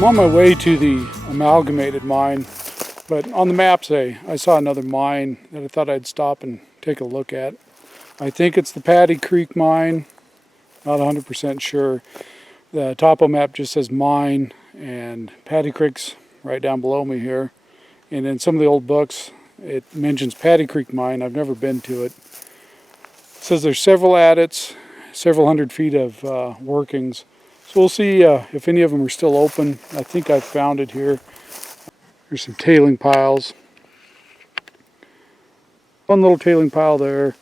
I'm on my way to the Amalgamated mine, but on the maps I saw another mine that I thought I'd stop and take a look at. I think it's the Paddy Creek mine, not 100% sure. The topo map just says mine, and Paddy Creek's right down below me here. And in some of the old books it mentions Paddy Creek mine. I've never been to it. It says there's several adits, several hundred feet of workings. So we'll see if any of them are still open. I think I've found it here. There's some tailing piles. One little tailing pile there.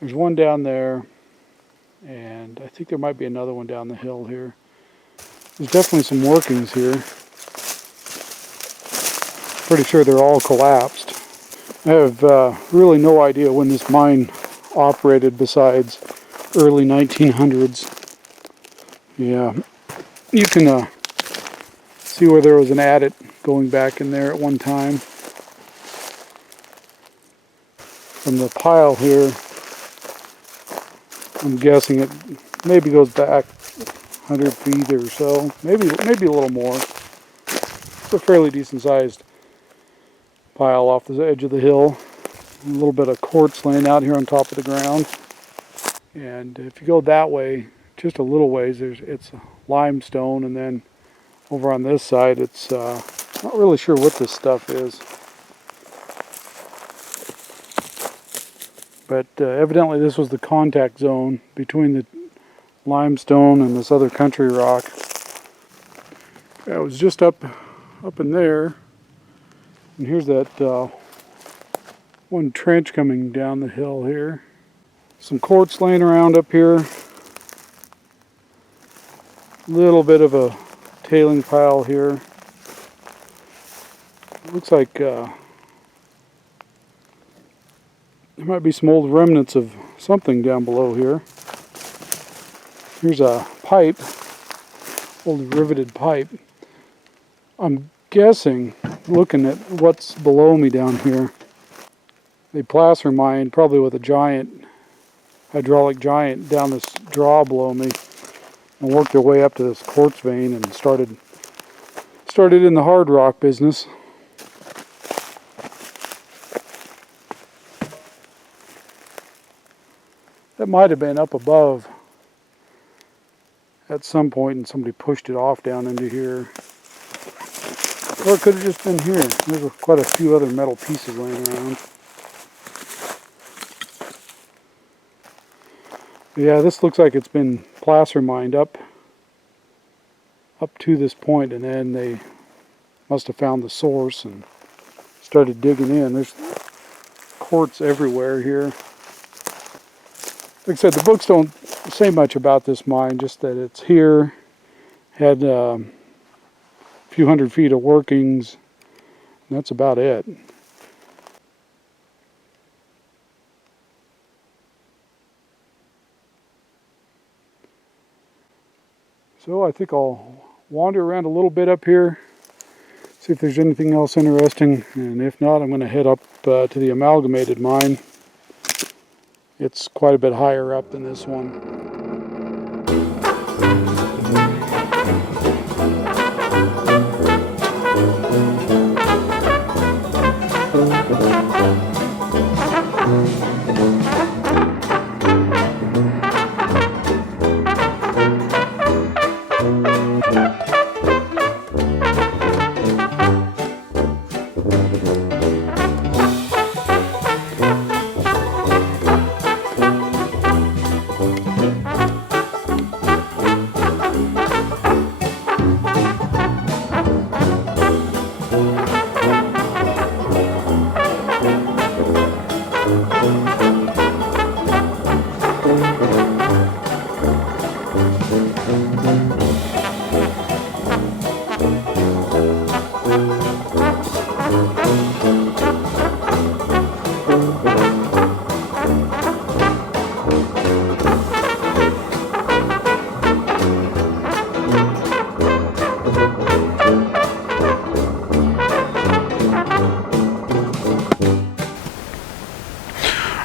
There's one down there. And I think there might be another one down the hill here. There's definitely some workings here. Pretty sure they're all collapsed. I have really no idea when this mine operated besides early 1900s. Yeah, you can see where there was an adit going back in there at one time. From the pile here, I'm guessing it maybe goes back 100 feet or so, maybe a little more. It's a fairly decent sized pile off the edge of the hill. A little bit of quartz laying out here on top of the ground. And if you go that way, just a little ways, it's limestone, and then over on this side it's not really sure what this stuff is, but evidently this was the contact zone between the limestone and this other country rock. It was just up in there, and here's that one trench coming down the hill here. Some quartz laying around up here. Little bit of a tailing pile here. Looks like there might be some old remnants of something down below here. Here's a pipe, old riveted pipe. I'm guessing, looking at what's below me down here, they placer mined probably with a hydraulic giant down this draw below me, and worked their way up to this quartz vein and started in the hard rock business. That might have been up above at some point, and somebody pushed it off down into here. Or it could have just been here. There's quite a few other metal pieces laying around. Yeah, this looks like it's been placer mined up to this point, and then they must have found the source and started digging in. There's quartz everywhere here. Like I said, the books don't say much about this mine, just that it's here, had a few hundred feet of workings, and that's about it. So I think I'll wander around a little bit up here, see if there's anything else interesting, and if not, I'm going to head up to the Amalgamated mine. It's quite a bit higher up than this one.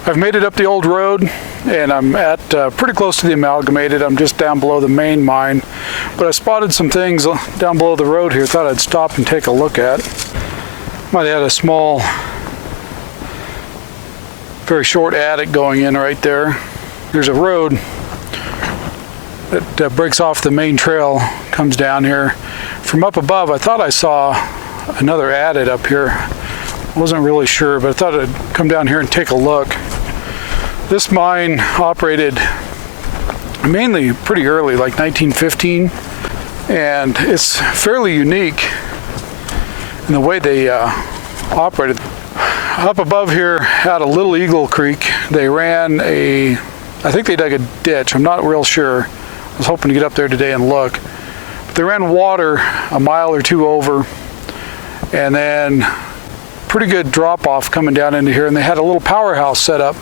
I've made it up the old road. and I'm at pretty close to the Amalgamated. I'm just down below the main mine, but I spotted some things down below the road here. Thought I'd stop and take a look at. Might have had a small, very short attic going in right there. There's a road that breaks off the main trail, comes down here. From up above, I thought I saw another adit up here. I wasn't really sure, but I thought I'd come down here and take a look. This mine operated mainly pretty early, like 1915, and it's fairly unique in the way they operated. Up above here at a Little Eagle Creek, they ran I think they dug a ditch, I'm not real sure. I was hoping to get up there today and look. But they ran water a mile or two over, and then pretty good drop off coming down into here, and they had a little powerhouse set up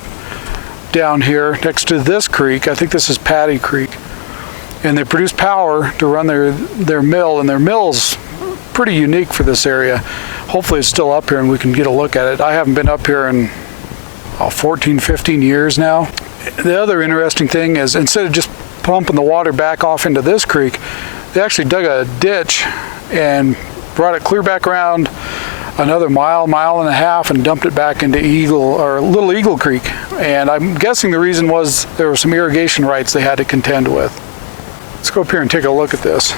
down here next to this creek. I think this is Paddy Creek, and they produce power to run their mill, and their mill's pretty unique for this area. Hopefully it's still up here and we can get a look at it. I haven't been up here in 14, 15 years now. The other interesting thing is, instead of just pumping the water back off into this creek, they actually dug a ditch and brought it clear back around another mile and a half and dumped it back into Little Eagle Creek. And I'm guessing the reason was there were some irrigation rights they had to contend with. Let's go up here and take a look at this.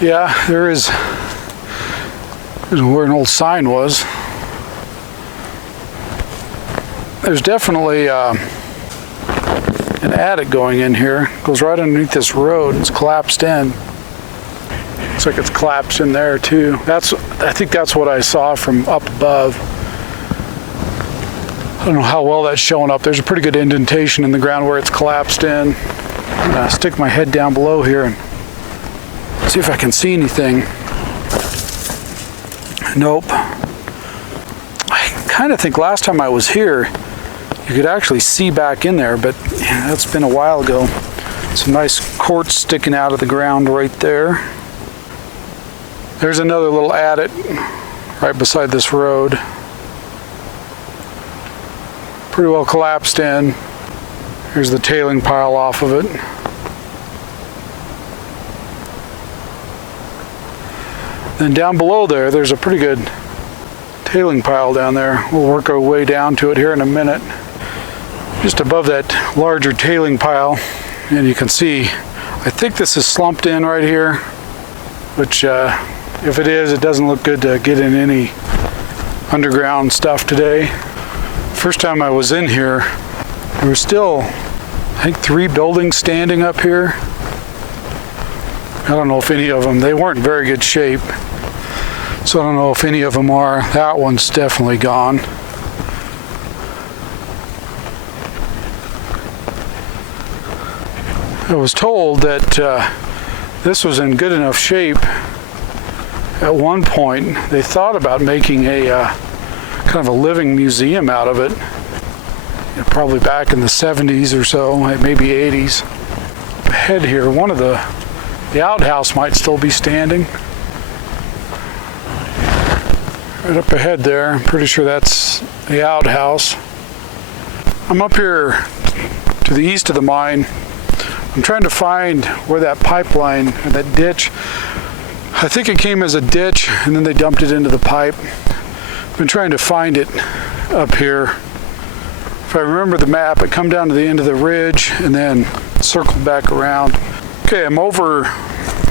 Yeah, there's where an old sign was. There's definitely an attic going in here. It goes right underneath this road. It's collapsed in. Looks like it's collapsed in there too. I think that's what I saw from up above. I don't know how well that's showing up. There's a pretty good indentation in the ground where it's collapsed in. I'm gonna stick my head down below here and see if I can see anything. Nope. I kind of think last time I was here, you could actually see back in there, but yeah, that's been a while ago. Some nice quartz sticking out of the ground right there. There's another little adit right beside this road. Pretty well collapsed in. Here's the tailing pile off of it. Then down below there's a pretty good tailing pile down there. We'll work our way down to it here in a minute. Just above that larger tailing pile, and you can see, I think this is slumped in right here, which if it is, it doesn't look good to get in any underground stuff today. First time I was in here, there were still, I think, 3 buildings standing up here. I don't know if any of them, they weren't in very good shape, so I don't know if any of them are. That one's definitely gone. I was told that this was in good enough shape. At one point, they thought about making a kind of a living museum out of it. Probably back in the 70s or so, maybe 80s. Ahead here, one of the outhouse might still be standing. Right up ahead there, I'm pretty sure that's the outhouse. I'm up here to the east of the mine. I'm trying to find where that pipeline, or that ditch, I think it came as a ditch and then they dumped it into the pipe. I've been trying to find it up here. If I remember the map, it come down to the end of the ridge and then circled back around. Okay, I'm over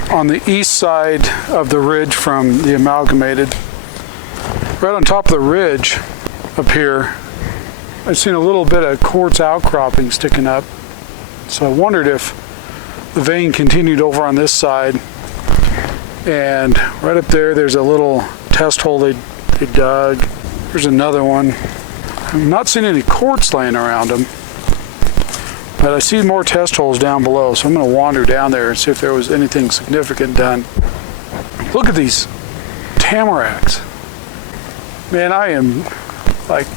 on the east side of the ridge from the Amalgamated. Right on top of the ridge up here, I've seen a little bit of quartz outcropping sticking up. So I wondered if the vein continued over on this side. And right up there, there's a little test hole they dug. There's another one. I'm not seeing any quartz laying around them, but I see more test holes down below. So I'm going to wander down there and see if there was anything significant done. Look at these tamaracks. Man, I am like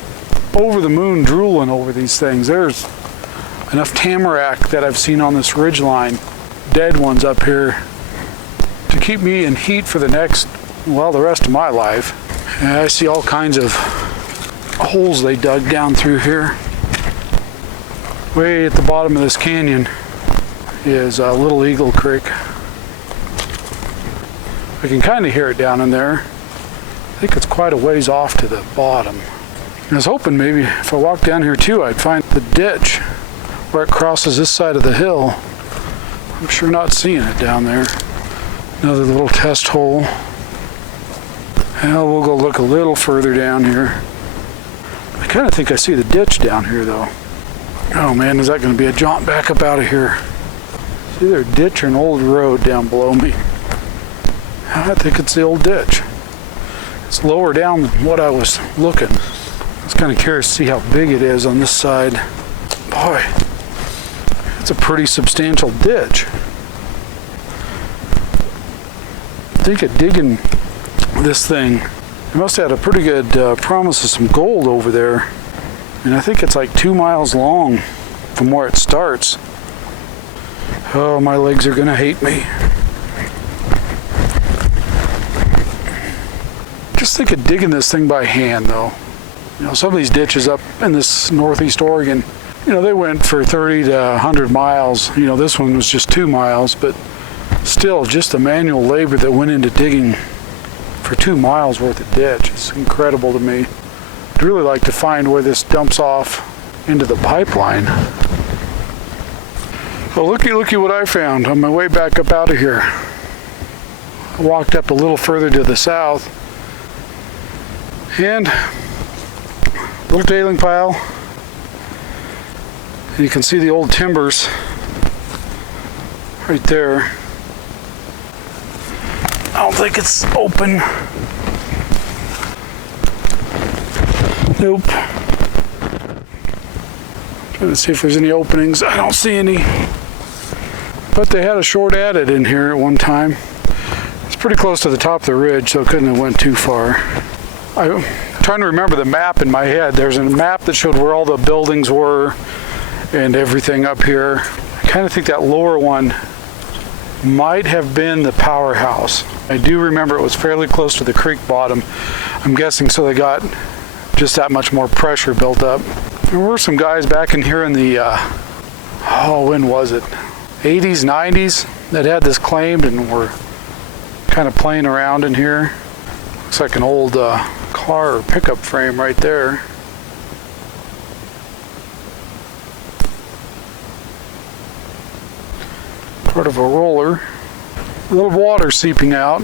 over the moon drooling over these things. There's enough tamarack that I've seen on this ridge line, dead ones up here, to keep me in heat for the rest of my life. And I see all kinds of holes they dug down through here. Way at the bottom of this canyon is Little Eagle Creek. I can kind of hear it down in there. I think it's quite a ways off to the bottom. I was hoping maybe if I walked down here too, I'd find the ditch where it crosses this side of the hill. I'm sure not seeing it down there. Another little test hole. Well, we'll go look a little further down here. I kind of think I see the ditch down here though. Oh man, is that going to be a jaunt back up out of here? It's either a ditch or an old road down below me. I think it's the old ditch. It's lower down than what I was looking. I was kind of curious to see how big it is on this side. Boy, it's a pretty substantial ditch. I think at digging this thing, they must have had a pretty good promise of some gold over there. And I think it's like 2 miles long from where it starts. Oh, my legs are gonna hate me. Just think of digging this thing by hand though. You know, some of these ditches up in this northeast Oregon, you know, they went for 30 to 100 miles. You know, this one was just 2 miles, but still just the manual labor that went into digging for 2 miles worth of ditch. It's incredible to me. I'd really like to find where this dumps off into the pipeline. Well, looky what I found on my way back up out of here. I walked up a little further to the south and little tailing pile. And you can see the old timbers right there. I don't think it's open. Nope. Trying to see if there's any openings. I don't see any. But they had a short adit in here at one time. It's pretty close to the top of the ridge, so it couldn't have went too far. I'm trying to remember the map in my head. There's a map that showed where all the buildings were and everything up here. I kind of think that lower one might have been the powerhouse. I do remember it was fairly close to the creek bottom. I'm guessing so they got just that much more pressure built up. There were some guys back in here in the, when was it? 80s, 90s that had this claimed and were kind of playing around in here. Looks like an old car or pickup frame right there. Part of a roller. A little water seeping out.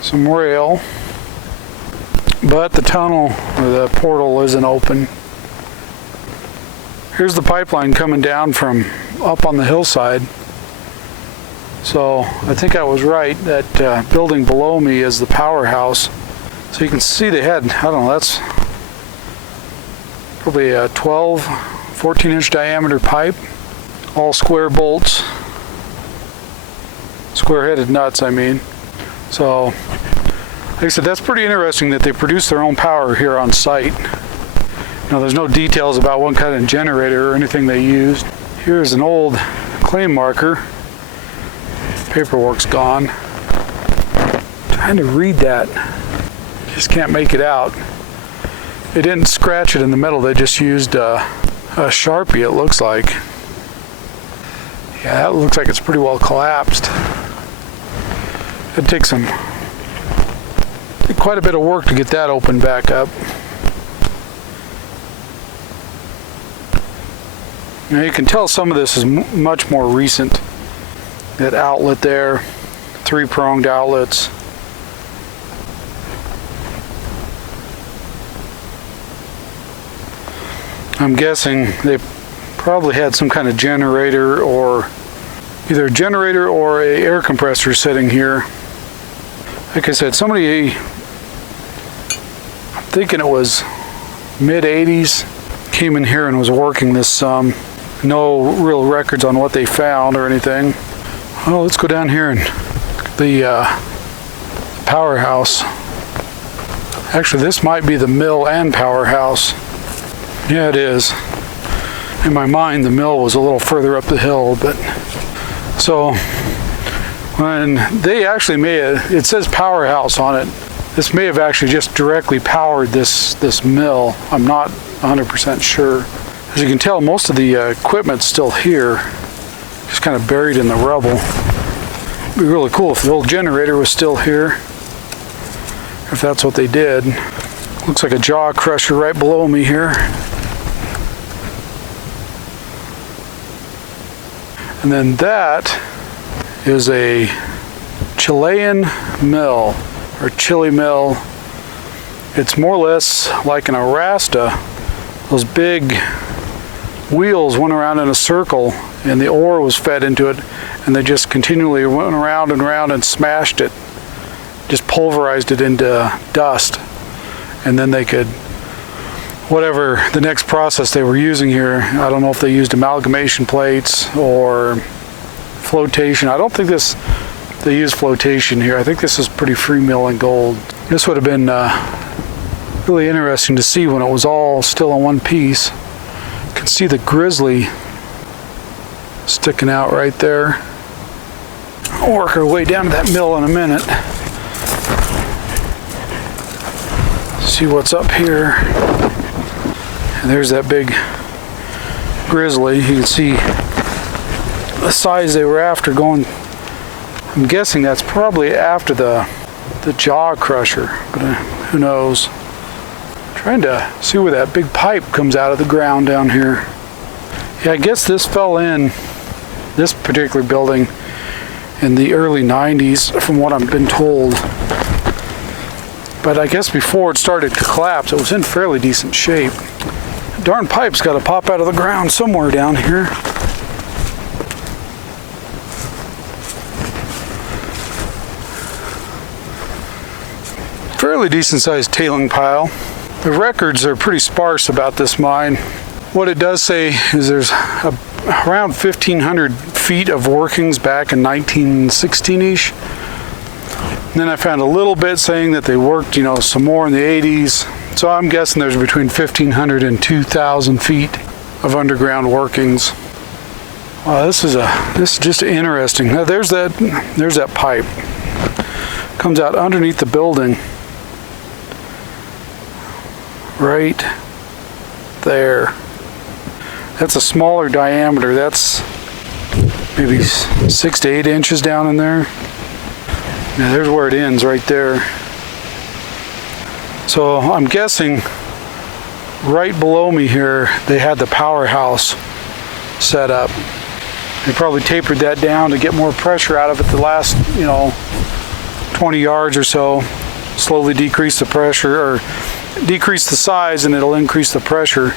Some rail. But the tunnel or the portal isn't open. Here's the pipeline coming down from up on the hillside. So I think I was right. That building below me is the powerhouse. So you can see they had, I don't know, that's probably a 12, 14-inch diameter pipe. All square bolts. Square-headed nuts, I mean. So, like I said, that's pretty interesting that they produce their own power here on site. Now, there's no details about what kind of generator or anything they used. Here's an old claim marker. Paperwork's gone. Trying to read that. Just can't make it out. They didn't scratch it in the middle. They just used a Sharpie, it looks like. Yeah, that looks like it's pretty well collapsed. It'd take quite a bit of work to get that opened back up. Now you can tell some of this is much more recent. That outlet there, 3-pronged outlets. I'm guessing they probably had some kind of generator or either a generator or a air compressor sitting here. Like I said, somebody, I'm thinking it was mid-80s, came in here and was working this no real records on what they found or anything. Well, let's go down here and look at the powerhouse. Actually, this might be the mill and powerhouse. Yeah, it is. In my mind, the mill was a little further up the hill, but so when they actually made it, it says powerhouse on it. This may have actually just directly powered this mill. I'm not 100% sure. As you can tell, most of the equipment's still here, just kind of buried in the rubble. It'd be really cool if the old generator was still here, if that's what they did. Looks like a jaw crusher right below me here. And then that is a Chilean Mill, or Chile Mill. It's more or less like an Arasta. Those big wheels went around in a circle and the ore was fed into it, and they just continually went around and around and smashed it, just pulverized it into dust. And then they could, whatever the next process they were using here, I don't know if they used amalgamation plates or flotation. I don't think they used flotation here. I think this is pretty free milling gold. This would have been really interesting to see when it was all still in one piece. You can see the grizzly sticking out right there. I'll work our way down to that mill in a minute. See what's up here. And there's that big grizzly. You can see the size they were after going. I'm guessing that's probably after the jaw crusher, but who knows. Trying to see where that big pipe comes out of the ground down here. Yeah, I guess this fell in, this particular building, in the early 90s, from what I've been told. But I guess before it started to collapse, it was in fairly decent shape. Darn pipe's got to pop out of the ground somewhere down here. Fairly decent sized tailing pile. The records are pretty sparse about this mine. What it does say is there's around 1,500 feet of workings back in 1916-ish. Then I found a little bit saying that they worked, some more in the 80s. So I'm guessing there's between 1,500 and 2,000 feet of underground workings. Wow, this is just interesting. Now there's that pipe. Comes out underneath the building. Right there. That's a smaller diameter. That's maybe 6 to 8 inches down in there. Now there's where it ends, right there. So I'm guessing right below me here they had the powerhouse set up. They probably tapered that down to get more pressure out of it the last 20 yards or so. Slowly decrease the pressure, or decrease the size, and it'll increase the pressure.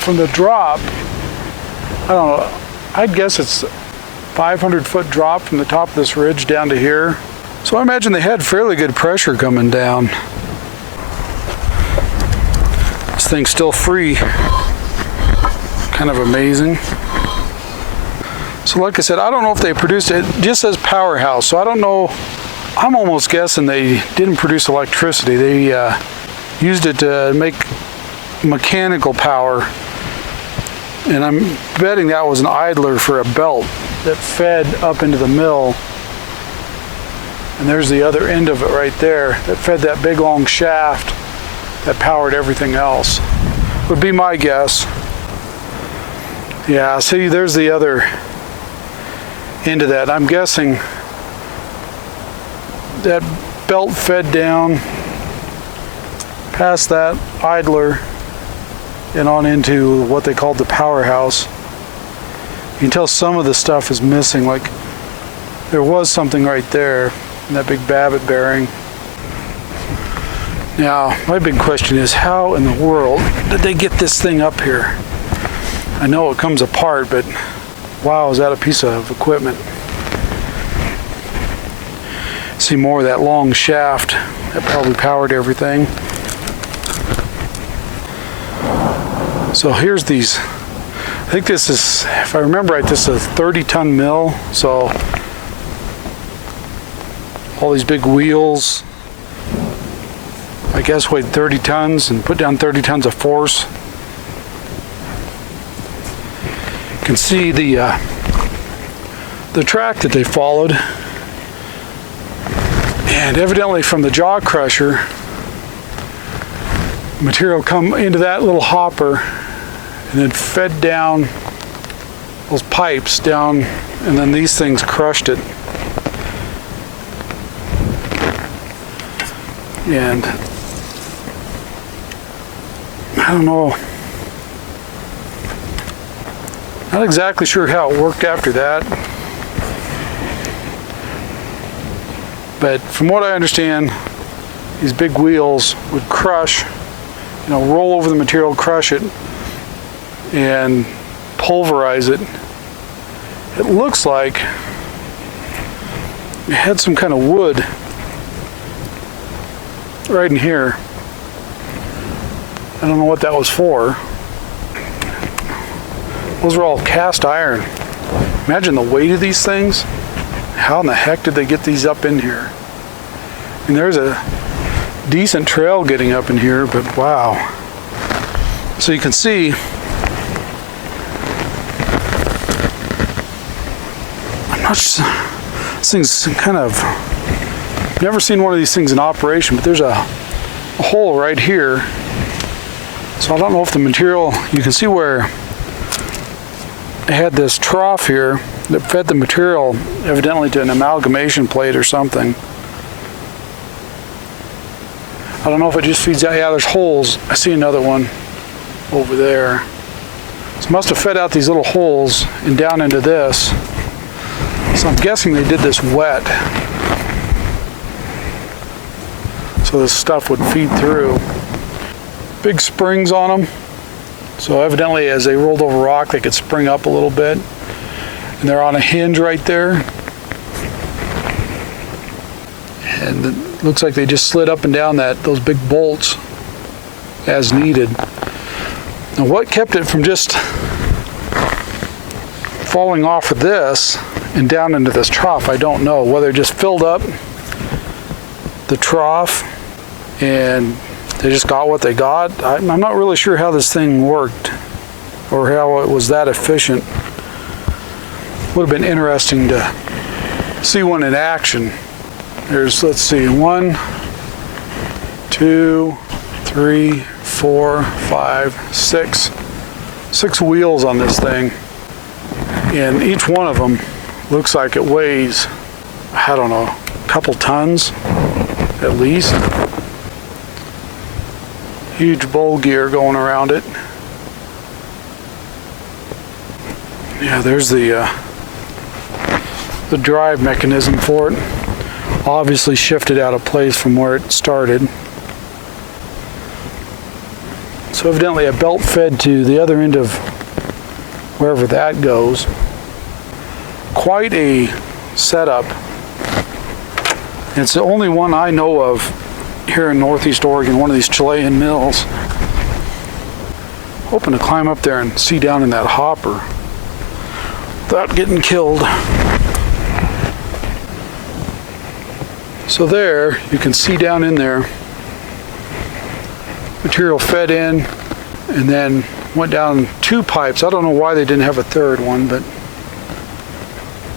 From the drop, I don't know, I'd guess it's 500-foot drop from the top of this ridge down to here. So I imagine they had fairly good pressure coming down. This thing's still free. Kind of amazing. So like I said, I don't know if they produced it. It just says powerhouse, so I don't know. I'm almost guessing they didn't produce electricity. They used it to make mechanical power. And I'm betting that was an idler for a belt that fed up into the mill. And there's the other end of it right there that fed that big long shaft that powered everything else. Would be my guess. Yeah, see, there's the other end of that. I'm guessing that belt fed down past that idler and on into what they called the powerhouse. You can tell some of the stuff is missing, like there was something right there in that big Babbitt bearing. Now, my big question is, how in the world did they get this thing up here? I know it comes apart, but wow, is that a piece of equipment. See more of that long shaft that probably powered everything. So here's these, I think this is, if I remember right, this is a 30-ton mill. So all these big wheels, I guess, weighed 30 tons and put down 30 tons of force. You can see the track that they followed. And evidently from the jaw crusher, material come into that little hopper and then fed down those pipes down, and then these things crushed it. And I don't know, not exactly sure how it worked after that, but from what I understand, these big wheels would crush, roll over the material, crush it, and pulverize it. It looks like it had some kind of wood right in here. I don't know what that was for. Those are all cast iron. Imagine the weight of these things. How in the heck did they get these up in here? And there's a decent trail getting up in here, but wow. So you can see this thing's kind of, never seen one of these things in operation, but there's a hole right here. So I don't know if the material, you can see where it had this trough here that fed the material evidently to an amalgamation plate or something. I don't know if it just feeds out. Yeah, there's holes. I see another one over there. So it must have fed out these little holes and down into this. So I'm guessing they did this wet, so this stuff would feed through. Big springs on them, so evidently as they rolled over rock they could spring up a little bit, and they're on a hinge right there, and it looks like they just slid up and down those big bolts as needed. Now what kept it from just falling off of this and down into this trough, I don't know. Whether it just filled up the trough and they just got what they got. I'm not really sure how this thing worked or how it was that efficient. Would have been interesting to see one in action. There's, let's see, 1, 2, 3, 4, 5, 6. 6 wheels on this thing. And each one of them looks like it weighs, I don't know, a couple tons at least. Huge bowl gear going around it. Yeah, there's the drive mechanism for it. Obviously shifted out of place from where it started. So evidently a belt fed to the other end of wherever that goes. Quite a setup. It's the only one I know of here in Northeast Oregon, one of these Chilean mills. Hoping to climb up there and see down in that hopper without getting killed. So there, you can see down in there, material fed in and then went down 2 pipes. I don't know why they didn't have a third one, but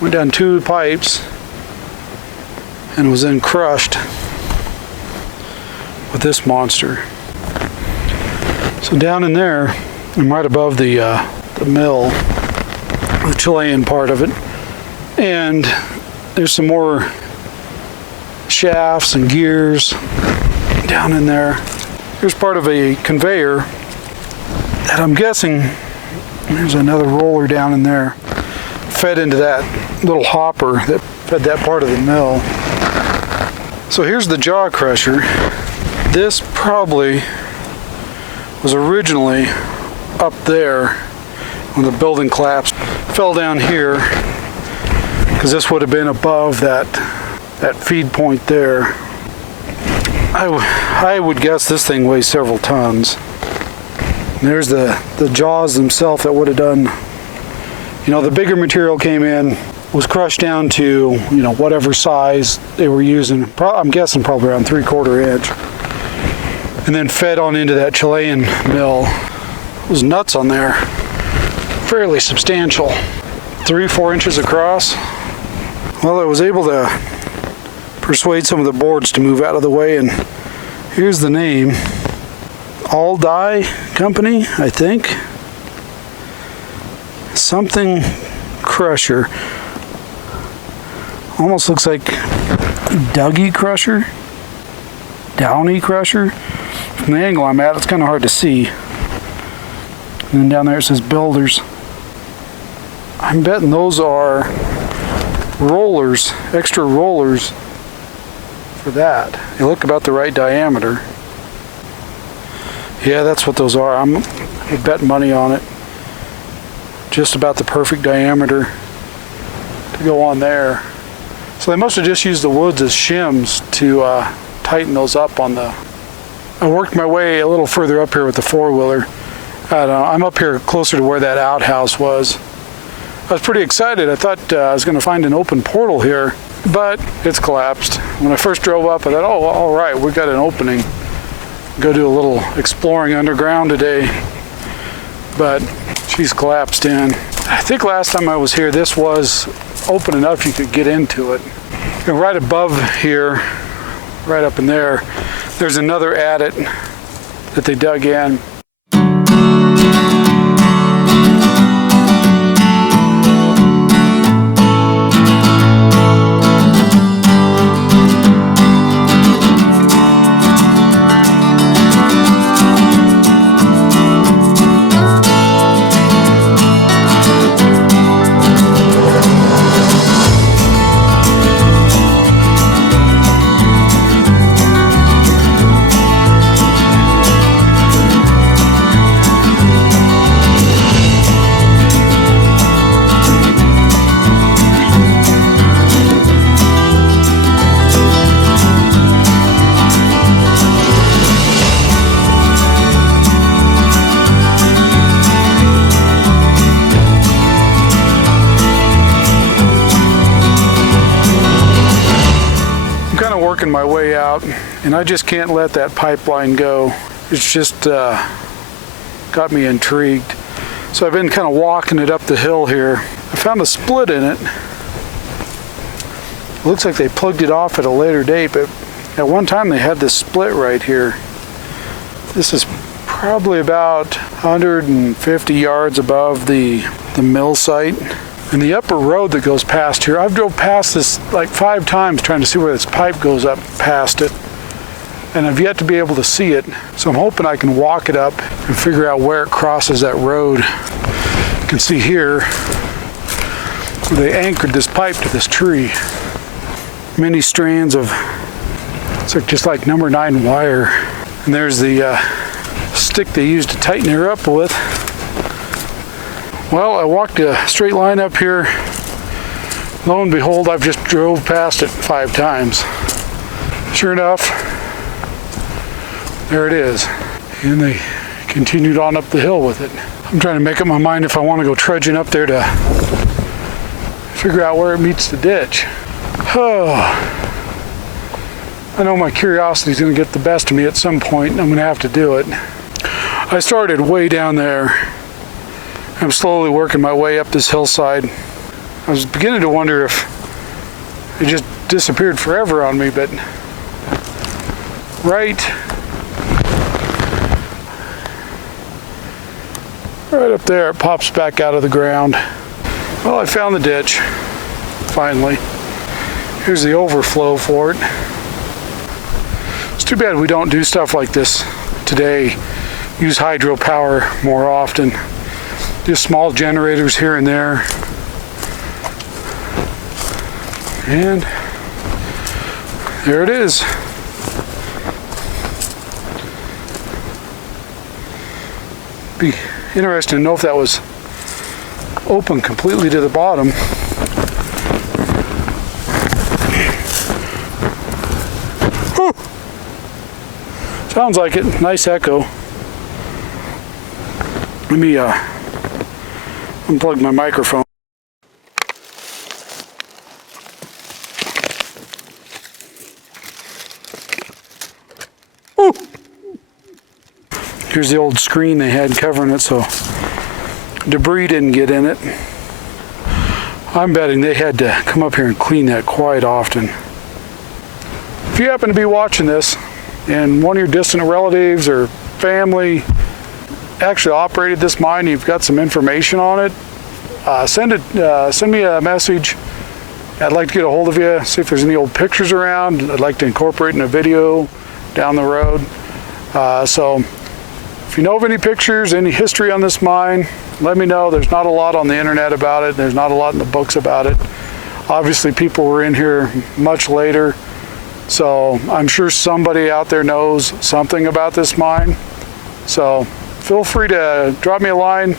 went down 2 pipes and was then crushed with this monster. So down in there, I'm right above the mill, the Chilean part of it, and there's some more shafts and gears down in there. Here's part of a conveyor that I'm guessing, there's another roller down in there, fed into that little hopper that fed that part of the mill. So here's the jaw crusher. This probably was originally up there when the building collapsed. Fell down here because this would have been above that feed point there. I would guess this thing weighs several tons. And there's the jaws themselves that would have done, the bigger material came in, was crushed down to, whatever size they were using. I'm guessing probably around 3/4 inch. And then fed on into that Chilean mill. It was nuts on there. Fairly substantial. 3-4 inches across. Well, I was able to persuade some of the boards to move out of the way, and here's the name. All Die Company, I think. Something Crusher. Almost looks like Dougie Crusher. Downey Crusher. From the angle I'm at, it's kind of hard to see. And then down there it says Builders. I'm betting those are rollers, extra rollers for that. They look about the right diameter. Yeah, that's what those are. I'm betting money on it. Just about the perfect diameter to go on there. So they must have just used the woods as shims to tighten those up on the... I worked my way a little further up here with the four-wheeler. I'm up here closer to where that outhouse was. I was pretty excited. I thought I was going to find an open portal here, but it's collapsed. When I first drove up, I thought, oh, all right, we got an opening. Go do a little exploring underground today, but she's collapsed in. I think last time I was here, this was open enough you could get into it. And right above here, right up in there, there's another adit that they dug in. Working my way out, and I just can't let that pipeline go. It's just got me intrigued. So I've been kind of walking it up the hill here. I found a split in it. It looks like they plugged it off at a later date, but at one time they had this split right here. This is probably about 150 yards above the mill site. And the upper road that goes past here, I've drove past this like 5 times trying to see where this pipe goes up past it, and I've yet to be able to see it. So I'm hoping I can walk it up and figure out where it crosses that road. You can see here where they anchored this pipe to this tree. Many strands of, it's like just like number 9 wire. And there's the stick they used to tighten her up with. Well, I walked a straight line up here. Lo and behold, I've just drove past it 5 times. Sure enough, there it is. And they continued on up the hill with it. I'm trying to make up my mind if I want to go trudging up there to figure out where it meets the ditch. Oh, I know my curiosity is going to get the best of me at some point, and I'm going to have to do it. I started way down there. I'm slowly working my way up this hillside. I was beginning to wonder if it just disappeared forever on me, but right up there it pops back out of the ground. Well, I found the ditch, finally. Here's the overflow for it. It's too bad we don't do stuff like this today. Use hydropower more often. Just small generators here and there. And there it is. Be interesting to know if that was open completely to the bottom. Whew. Sounds like it. Nice echo. Let me unplug my microphone. Ooh. Here's the old screen they had covering it so debris didn't get in it. I'm betting they had to come up here and clean that quite often. If you happen to be watching this and one of your distant relatives or family actually operated this mine, you've got some information on it, send me a message. I'd like to get a hold of you, see if there's any old pictures around. I'd like to incorporate in a video down the road. So if you know of any pictures, any history on this mine, let me know. There's not a lot on the internet about it. There's not a lot in the books about it. Obviously, people were in here much later, so I'm sure somebody out there knows something about this mine. So feel free to drop me a line.